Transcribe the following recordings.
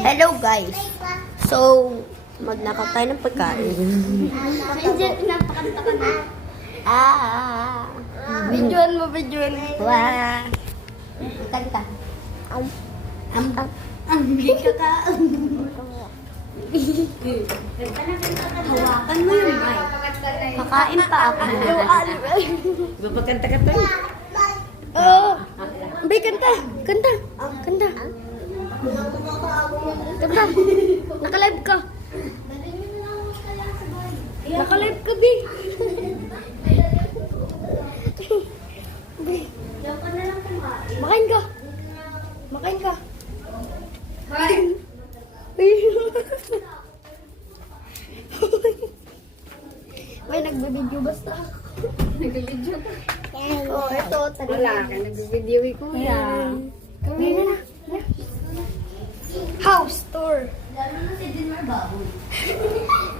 Hello guys. So, magnakaw tayo ng pagkain. Napakanta ka na. Videoan mo, videoan. Wow. Kanta. Hindi ka. Hawakan mo yun, ay. Kakain pa ako. Babagkanta ka to. Oo. Bay, kanta. Kanta. Kanta. Kanta. Naka-live ka. Naka-live ka, Bay. Bay. Makain ka. Makain ka. May nagbibideo basta. Nag-video ka. Oh, ito. Wala ka, nag-video eh kuya. Kami na. House tour.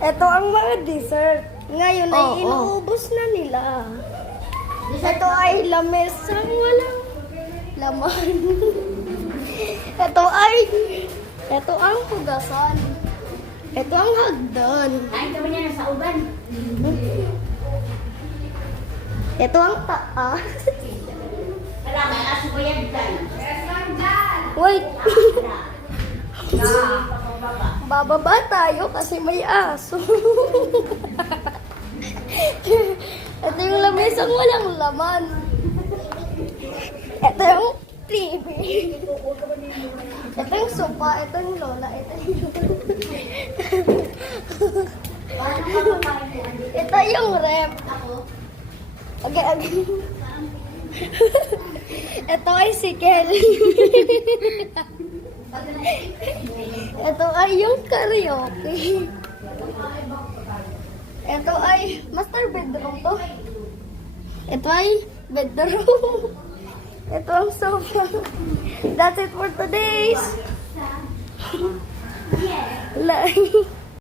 Ito ang mga dessert. Ngayon ay inuubos na nila. Ito ay lamesang walang laman. Ito ang hugasan. Ito ang hagdan. Kain ka ba niya sa uban? Ito ang taas. Wala, may aso ba yan dyan? Wait. Bababa tayo kasi may aso. Ito yung lamesang walang laman. Ito yung TV. Ito yung sopa. Ito yung lola. Ito yung ito yung rep. Okay. Ito ay si Kelly. Ito ay yung karaoke. Ito ay master bedroom to. Ito ay bedroom. Ito ang sofa. That's it for today's.